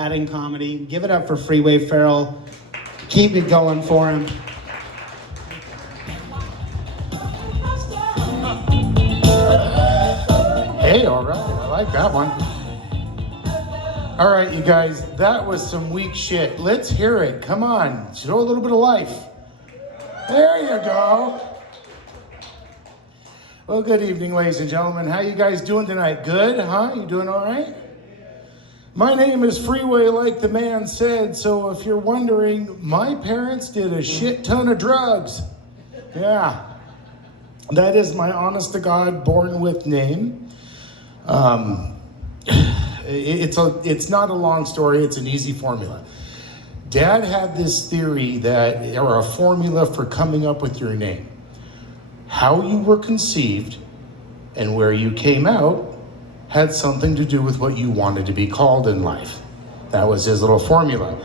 adding comedy. Give it up for Freeway Farrell. Keep it going for him. Hey, all right, I like that one. All right, you guys, that was some weak shit. Let's hear it. Come on, show a little bit of life. There you go. Well, good evening, ladies and gentlemen. How you guys doing tonight? Good, huh? You doing all right? My name is Freeway, like the man said, so if you're wondering, my parents did a shit ton of drugs. Yeah, that is my honest-to-God, born-with name. It's not a long story, it's an easy formula. Dad had this theory or a formula for coming up with your name. How you were conceived and where you came out had something to do with what you wanted to be called in life. That was his little formula.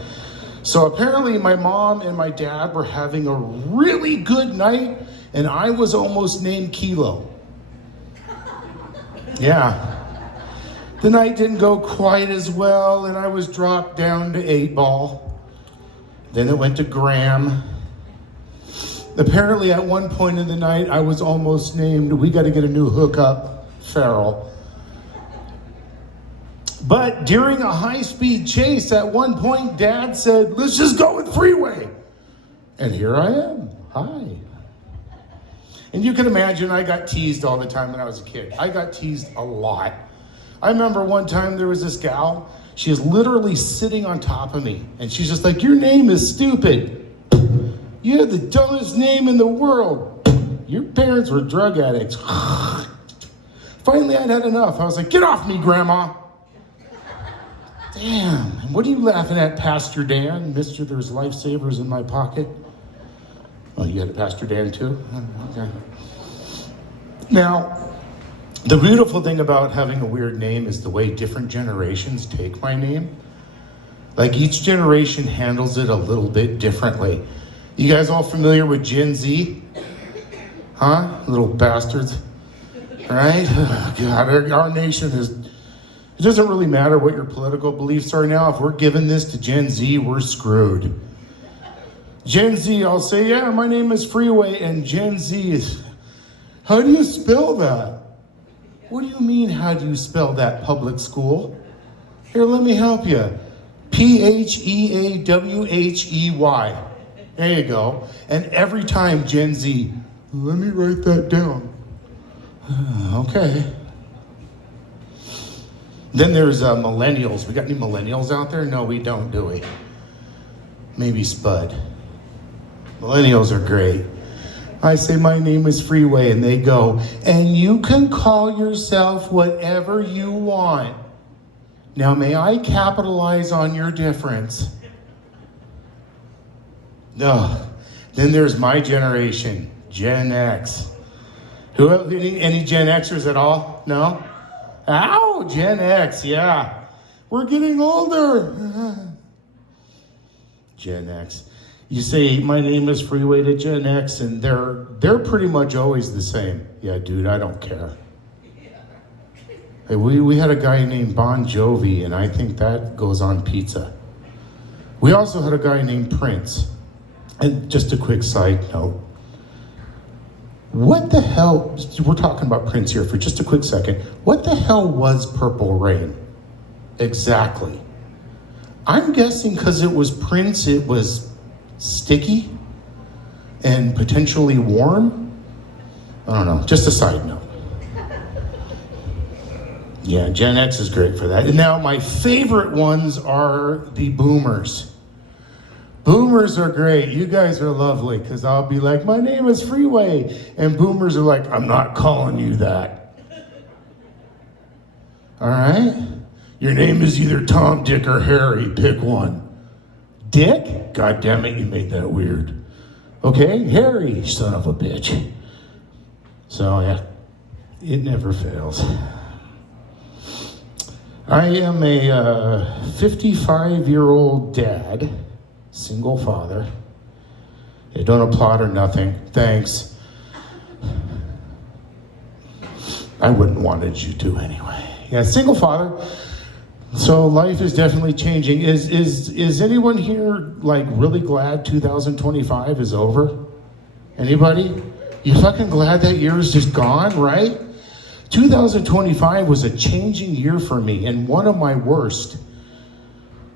So apparently my mom and my dad were having a really good night and I was almost named Kilo. Yeah. The night didn't go quite as well and I was dropped down to 8-ball. Then it went to Graham. Apparently at one point in the night I was almost named, we got to get a new hookup, Farrell. But during a high-speed chase, at one point, Dad said, let's just go with Freeway. And here I am. Hi. And you can imagine I got teased all the time when I was a kid. I got teased a lot. I remember one time there was this gal, she is literally sitting on top of me. And she's just like, your name is stupid. You have the dumbest name in the world. Your parents were drug addicts. Finally, I'd had enough. I was like, get off me, Grandma. Damn, what are you laughing at, Pastor Dan? Mister, there's lifesavers in my pocket. Oh, you had a Pastor Dan too? Okay. Now, the beautiful thing about having a weird name is the way different generations take my name. Like each generation handles it a little bit differently. You guys all familiar with Gen Z? Huh? Little bastards. Right? Oh, God, our nation is... It doesn't really matter what your political beliefs are now. If we're giving this to Gen Z, we're screwed. Gen Z, I'll say, yeah, my name is Freeway, and Gen Z is, how do you spell that? What do you mean, how do you spell that, public school? Here, let me help you. P-H-E-A-W-H-E-Y. There you go. And every time Gen Z, let me write that down. Okay. Then there's millennials. We got any millennials out there? No, we don't, do we? Maybe Spud. Millennials are great. I say my name is Freeway and they go, and you can call yourself whatever you want. Now may I capitalize on your difference? No. Then there's my generation, Gen X. Any Gen Xers at all? No? Ow, Gen X, yeah. We're getting older. Gen X. You say, my name is Freeway to Gen X, and they're pretty much always the same. Yeah, dude, I don't care. Hey, we had a guy named Bon Jovi, and I think that goes on pizza. We also had a guy named Prince. And just a quick side note. What the hell, we're talking about Prince here for just a quick second. What the hell was Purple Rain? Exactly. I'm guessing because it was Prince, it was sticky and potentially warm. I don't know, just a side note. Yeah, Gen X is great for that. And now my favorite ones are the boomers. Boomers are great. You guys are lovely because I'll be like, my name is Freeway. And boomers are like, I'm not calling you that. All right? Your name is either Tom, Dick, or Harry. Pick one. Dick? God damn it, you made that weird. Okay, Harry, son of a bitch. So, yeah, it never fails. I am a 55-year-old dad. Single father. Hey, don't applaud or nothing. Thanks. I wouldn't wanted you to anyway. Yeah, single father. So life is definitely changing. Is anyone here like really glad 2025 is over? Anybody? You fucking glad that year is just gone, right? 2025 was a changing year for me and one of my worst.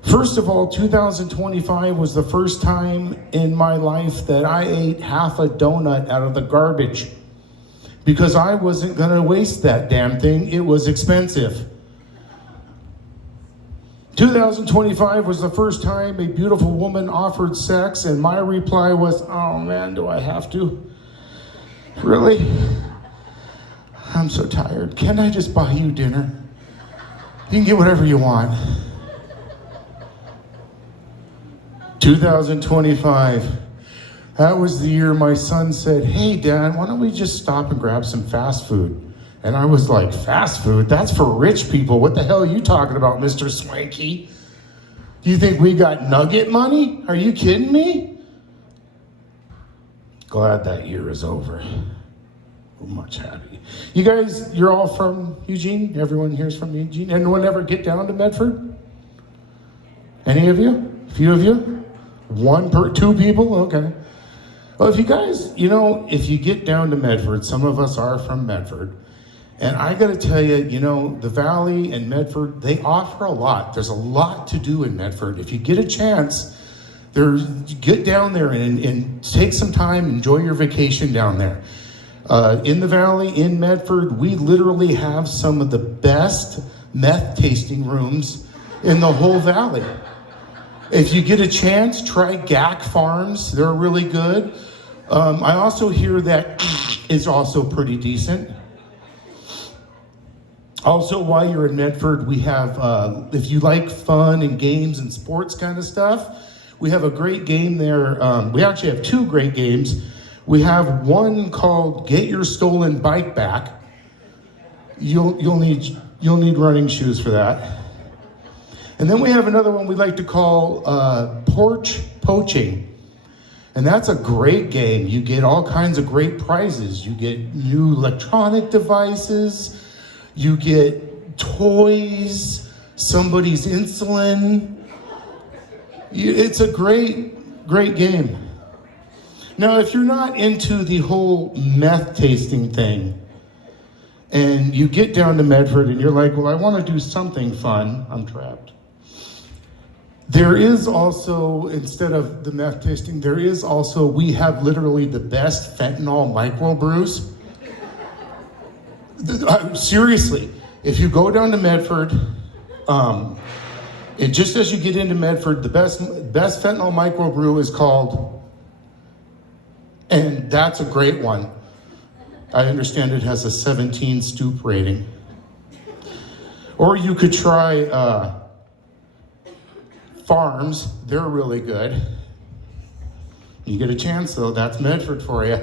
First of all, 2025 was the first time in my life that I ate half a donut out of the garbage because I wasn't gonna waste that damn thing. It was expensive. 2025 was the first time a beautiful woman offered sex and my reply was, oh man, do I have to? Really? I'm so tired. Can I just buy you dinner? You can get whatever you want. 2025. That was the year my son said, hey Dad, why don't we just stop and grab some fast food? And I was like, fast food? That's for rich people. What the hell are you talking about, Mr. Swanky? Do you think we got nugget money? Are you kidding me? Glad that year is over. I'm much happy. You guys, you're all from Eugene? Everyone here's from Eugene? Anyone ever get down to Medford? Any of you? A few of you? Two people? Okay. Well, if you guys, if you get down to Medford, some of us are from Medford, and I gotta tell you, the Valley and Medford, they offer a lot. There's a lot to do in Medford. If you get a chance, get down there and take some time, enjoy your vacation down there. In the Valley, in Medford, we literally have some of the best meth tasting rooms in the whole Valley. If you get a chance, try GAC Farms. They're really good. I also hear that is also pretty decent. Also, while you're in Medford, we have, if you like fun and games and sports kind of stuff, we have a great game there. We actually have two great games. We have one called Get Your Stolen Bike Back. You'll need running shoes for that. And then we have another one we like to call Porch Poaching. And that's a great game. You get all kinds of great prizes. You get new electronic devices. You get toys, somebody's insulin. It's a great, great game. Now, if you're not into the whole meth tasting thing, and you get down to Medford and you're like, well, I want to do something fun, I'm trapped. There is also, instead of the meth tasting, we have literally the best fentanyl microbrews. Seriously, if you go down to Medford, just as you get into Medford, the best fentanyl microbrew is called, and that's a great one. I understand it has a 17 stoop rating. Or you could try Farms. They're really good. You get a chance though, that's Medford for you.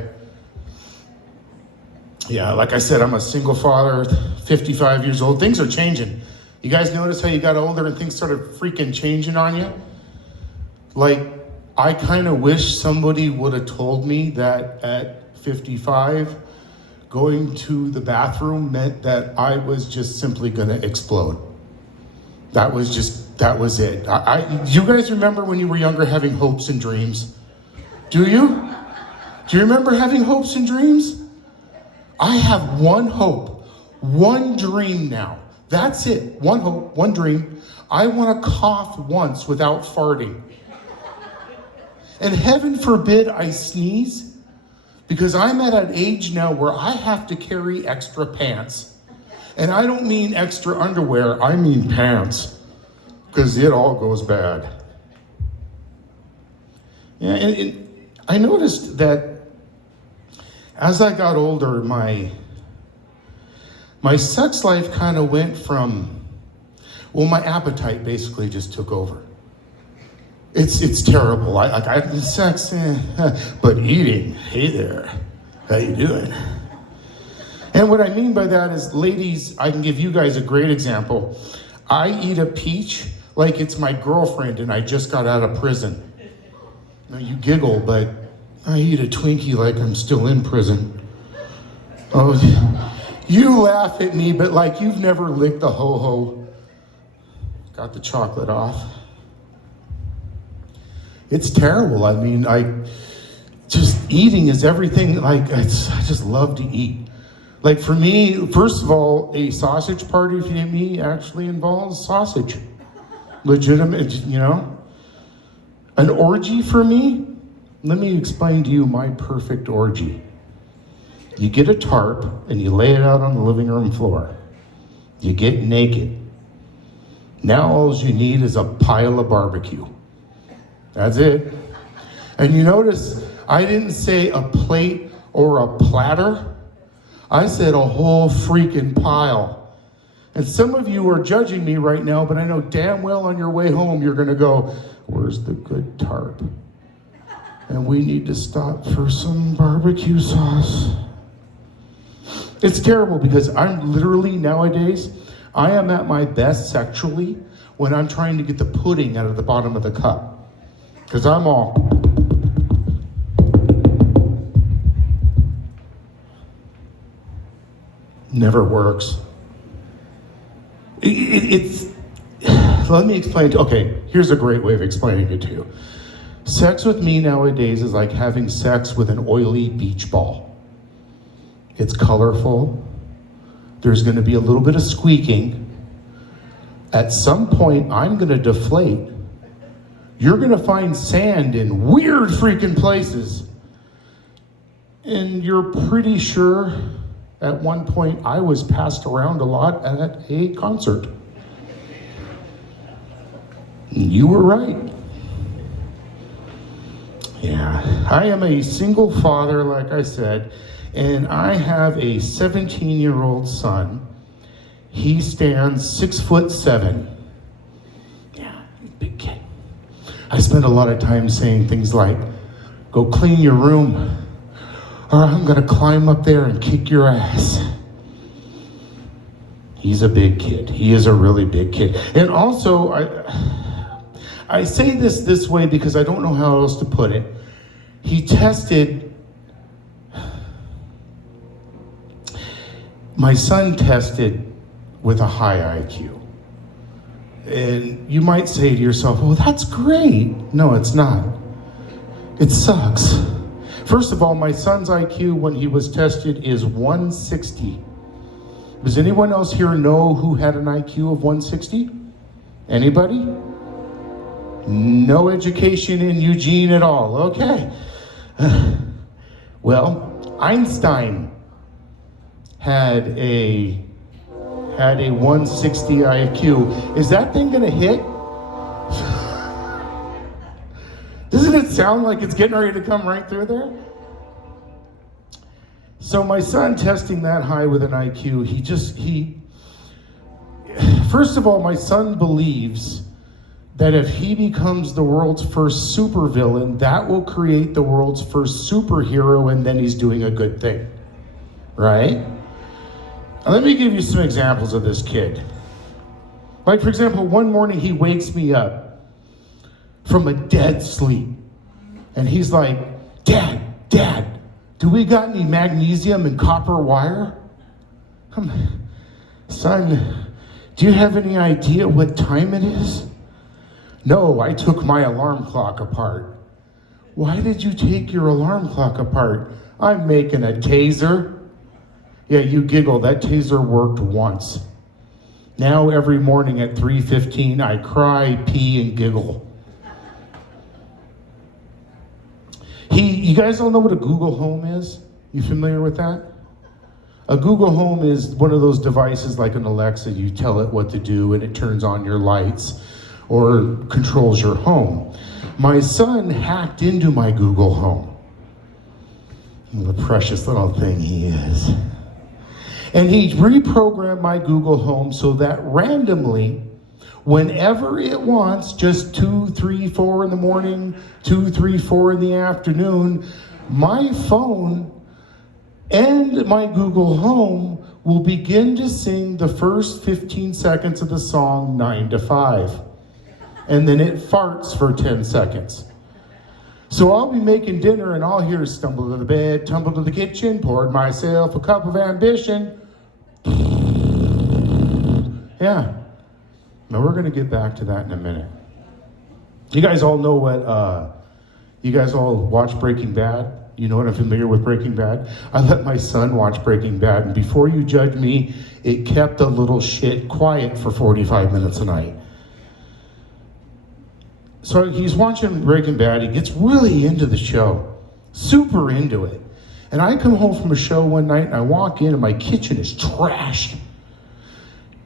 Yeah, like I said, I'm a single father, 55 years old. Things are changing. You guys notice how you got older and things started freaking changing on you? Like, I kind of wish somebody would have told me that at 55, going to the bathroom meant that I was just simply gonna explode. That was it. You guys remember when you were younger having hopes and dreams? Do you? Do you remember having hopes and dreams? I have one hope, one dream now. That's it. One hope, one dream. I want to cough once without farting. And heaven forbid I sneeze, because I'm at an age now where I have to carry extra pants. And I don't mean extra underwear, I mean pants, because it all goes bad. Yeah, and I noticed that as I got older, my sex life kind of went from, my appetite basically just took over. It's terrible. I sex, but eating, hey there, how you doing? And what I mean by that is, ladies, I can give you guys a great example. I eat a peach like it's my girlfriend and I just got out of prison. Now you giggle, but I eat a Twinkie like I'm still in prison. Oh, you laugh at me, but like you've never licked a ho-ho. Got the chocolate off. It's terrible. I mean, just eating is everything. Like, I just love to eat. Like for me, first of all, a sausage party for me actually involves sausage. Legitimate, you know? An orgy for me, let me explain to you my perfect orgy. You get a tarp and you lay it out on the living room floor. You get naked. Now all you need is a pile of barbecue. That's it. And you notice I didn't say a plate or a platter. I said a whole freaking pile. And some of you are judging me right now, but I know damn well on your way home you're going to go, where's the good tarp? And we need to stop for some barbecue sauce. It's terrible because I'm literally nowadays, I am at my best sexually when I'm trying to get the pudding out of the bottom of the cup. Because I'm all... Never works. It's let me explain to, okay, here's a great way of explaining it to you. Sex with me nowadays is like having sex with an oily beach ball. It's colorful. There's going to be a little bit of squeaking. At some point, I'm going to deflate. You're going to find sand in weird freaking places. And you're pretty sure at one point I was passed around a lot at a concert. You were right. Yeah, I am a single father, like I said, and I have a 17-year-old son. He stands 6'7". Yeah, big kid. I spend a lot of time saying things like, go clean your room, or I'm gonna climb up there and kick your ass. He's a big kid. He is a really big kid. And also, I say this way because I don't know how else to put it. My son tested with a high IQ. And you might say to yourself, well, that's great. No, it's not. It sucks. First of all, my son's IQ when he was tested is 160. Does anyone else here know who had an IQ of 160? Anybody? No education in Eugene at all. Okay. Well, Einstein had a 160 IQ. Is that thing gonna hit? Doesn't it sound like it's getting ready to come right through there? So my son testing that high with an IQ, first of all, my son believes that if he becomes the world's first supervillain, that will create the world's first superhero, and then he's doing a good thing, right? Now, let me give you some examples of this kid. Like, for example, one morning he wakes me up from a dead sleep, and he's like, Dad, do we got any magnesium and copper wire? Son, do you have any idea what time it is? No, I took my alarm clock apart. Why did you take your alarm clock apart? I'm making a taser. Yeah, you giggle, that taser worked once. Now every morning at 3:15, I cry, pee, and giggle. You guys all know what a Google Home is? You familiar with that? A Google Home is one of those devices like an Alexa. You tell it what to do and it turns on your lights or controls your home. My son hacked into my Google Home. The precious little thing he is. And he reprogrammed my Google Home so that randomly, whenever it wants, just 2, 3, 4 in the morning, 2, 3, 4 in the afternoon, my phone and my Google Home will begin to sing the first 15 seconds of the song 9 to 5. And then it farts for 10 seconds. So I'll be making dinner and I'll hear stumble to the bed, tumble to the kitchen, poured myself a cup of ambition. Yeah. Now we're going to get back to that in a minute. You guys all know you guys all watch Breaking Bad? You know what? I'm familiar with Breaking Bad. I let my son watch Breaking Bad, and before you judge me, it kept the little shit quiet for 45 minutes a night. So he's watching Breaking Bad. He gets really into the show, super into it. And I come home from a show one night, and I walk in, and my kitchen is trashed.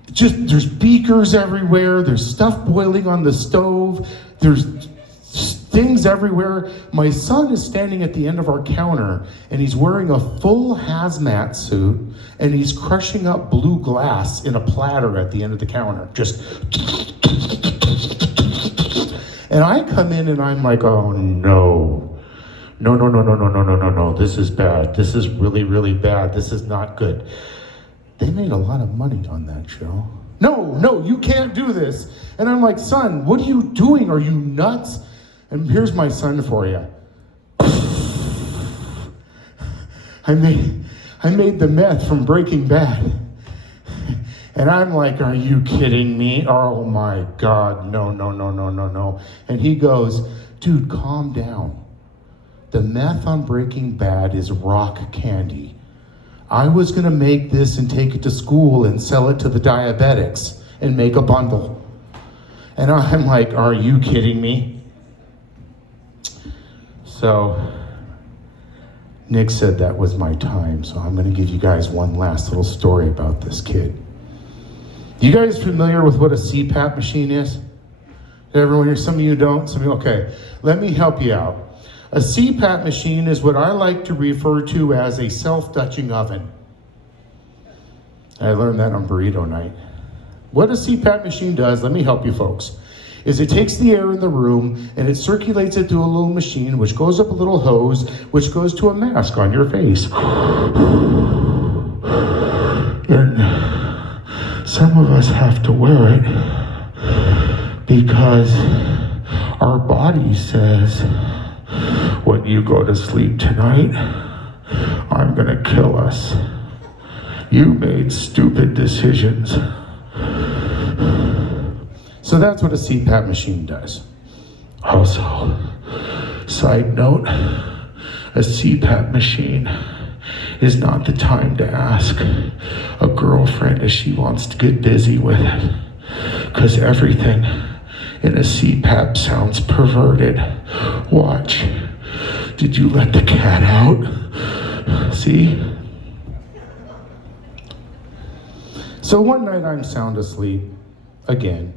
There's beakers everywhere. There's stuff boiling on the stove. There's things everywhere. My son is standing at the end of our counter, and he's wearing a full hazmat suit, and he's crushing up blue glass in a platter at the end of the counter. And I come in and I'm like, oh no. No. This is bad. This is really, really bad. This is not good. They made a lot of money on that show. No, you can't do this. And I'm like, son, what are you doing? Are you nuts? And here's my son for you. I made the meth from Breaking Bad. And I'm like, are you kidding me? Oh my God, no. And he goes, dude, calm down. The meth on Breaking Bad is rock candy. I was gonna make this and take it to school and sell it to the diabetics and make a bundle. And I'm like, are you kidding me? So Nick said that was my time, so I'm gonna give you guys one last little story about this kid. You guys familiar with what a CPAP machine is? Everyone here, some of you don't, some of you, okay. Let me help you out. A CPAP machine is what I like to refer to as a self-Dutching oven. I learned that on burrito night. What a CPAP machine does, let me help you folks, is it takes the air in the room and it circulates it through a little machine which goes up a little hose which goes to a mask on your face. And some of us have to wear it because our body says, when you go to sleep tonight, I'm gonna kill us. You made stupid decisions. So that's what a CPAP machine does. Also, side note, a CPAP machine is not the time to ask a girlfriend if she wants to get busy with it, because everything in a CPAP sounds perverted. Watch. Did you let the cat out? See? So one night I'm sound asleep again.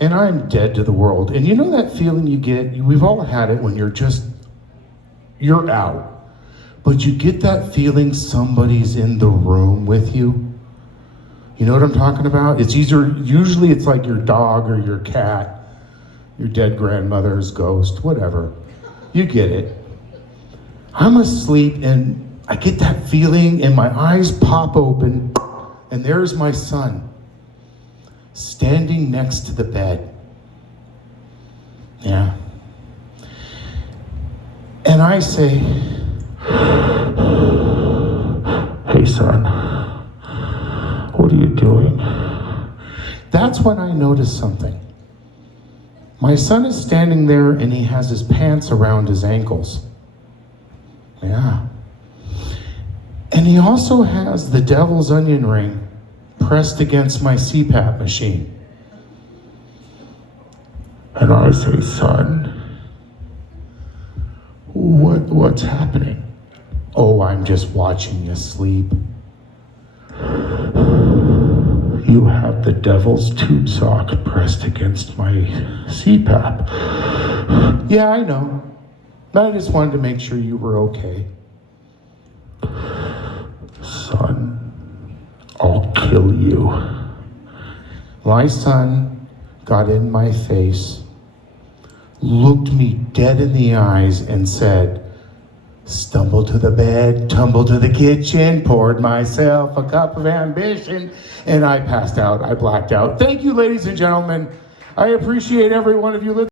And I'm dead to the world. And you know that feeling you get? We've all had it when you're out. But you get that feeling somebody's in the room with you. You know what I'm talking about? Usually it's like your dog or your cat, your dead grandmother's ghost, whatever. You get it. I'm asleep and I get that feeling and my eyes pop open and there's my son standing next to the bed. Yeah. And I say, hey son, what are you doing? That's when I notice something. My son is standing there and he has his pants around his ankles. Yeah. And he also has the devil's onion ring pressed against my CPAP machine. And I say, son, what's happening? Oh, I'm just watching you sleep. You have the devil's tube sock pressed against my CPAP. Yeah, I know. I just wanted to make sure you were okay. Son, I'll kill you. My son got in my face, looked me dead in the eyes and said, stumbled to the bed, tumbled to the kitchen, poured myself a cup of ambition, and I passed out. I blacked out. Thank you, ladies and gentlemen. I appreciate every one of you listening.